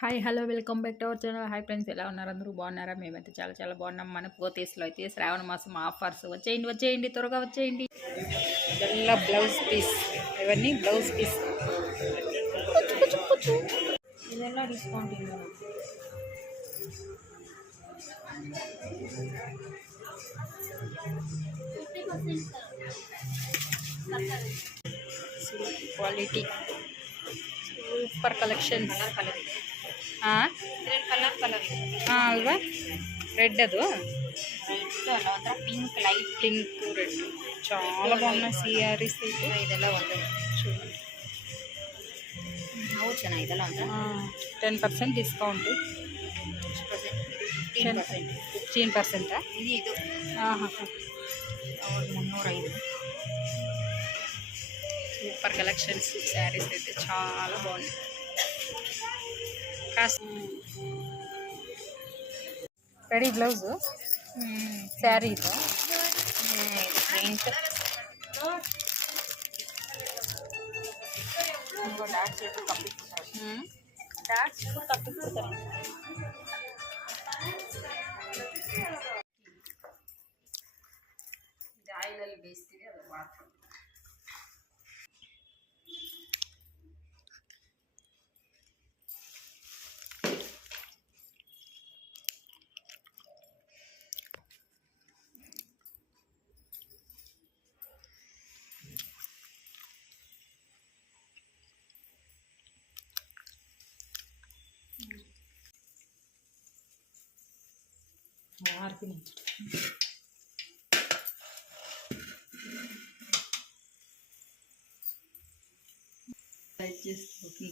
Hi hello welcome back to our channel hi friends ఎలా ఉన్నారు? అందరూ బాగున్నారా? మేమైతే చాలా చాలా బాగున్నాం. మన పోతీస్లో అయితే శ్రావణ మాసం ఆఫర్స్ వచ్చేయండి వచ్చేయండి త్వరగా వచ్చేయండి. ఇదల్లా బ్లౌజ్ పీస్. ఇవన్నీ blouse piece. Discount quality super collection collection ಹಾಂ ಕಲರ್ ಕಲರ್ ಹಾಂ ಅಲ್ವಾ రెడ్ ಅದು రెడ్ అలా ಒಂಥರ ಪಿಂಕ್ ಲೈಟ್ పింక్ రెడ్ చాలా బాగున్నాయి సిఆర్ఈస్ అయితే ಇದೆಲ್ಲ ಒಂದು చూడండి ಅವು ಚೆನ್ನಾಗಿದೆಲ್ಲ ಒಂಥರ ten percent discount fifteen percent fifteen పర్సెంటా ಇದು ಇದು ఆహా ಅವ್ರು ಮುನ್ನೂರೈದು సూపర్ కలెక్షన్స్ శారీస్ అయితే చాలా బాగున్నాయి కాస్త రెడీ బ్లౌజ్ శారీ ఇది ಇದು ಪ್ರಿಂಟ್ డాట్స్ ఇటు కప్పిస్తారు డాట్స్ ఇప్పుడు కప్పిస్తారు ಇದು ಆಯಿಲಲ್ಲಿ ಬೇಯಿಸ್ತೀವಿ ಅದು ಮಾತ್ರ ఆర్పి చేస్తుంది